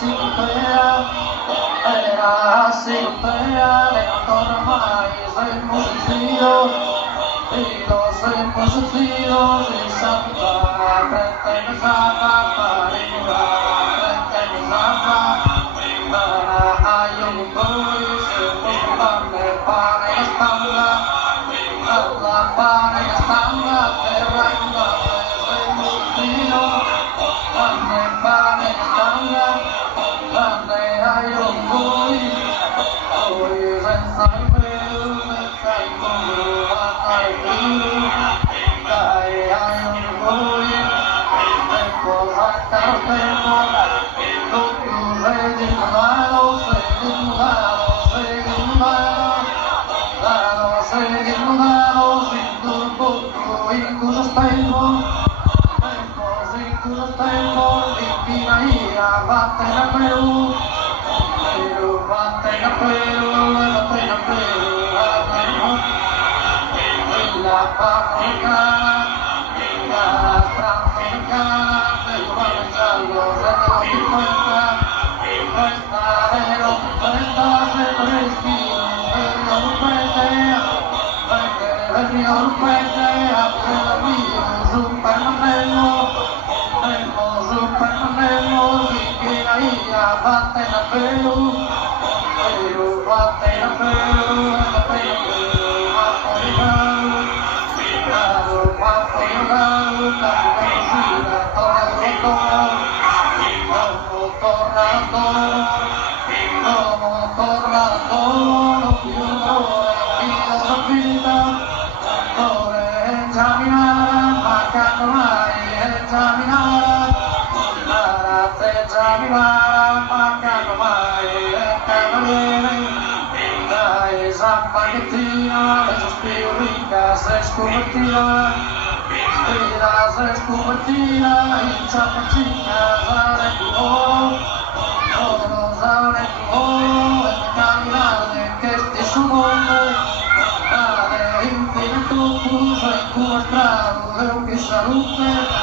era sintonía de la torre maíz del musicillo y los impositivos y santa frente mi santa parida frente mi santa para hay un boy se puso para la espalda para la espalda terra y una vez el musicillo para la espalda donde hay un boy hoy senza il pelo senza il culo al culo dai hai un boy ecco fatta il tempo tu vedi il mano segui il mano segui il mano segui il mano finto il botto in cosa stemmo ecco in cosa stemmo vippina ia vattene a Perù vattene a Perù vattene a Perù la papricana la strapapricana del guardagiallo retro di questa vero questa sempre respiro per mio rupete apre la mia super manello vippina ia vattene a Perù vattene a Perù vattene a Perù fatto io galo carica così tornando più filosofia dove esaminare ma che mai esaminare ma che mai dai zampaghettina le sospiro ricca se scopertina spira se scopertina in ciappacina sale e camminare che ti suonne dare infinito fuso e cuore strano e che salute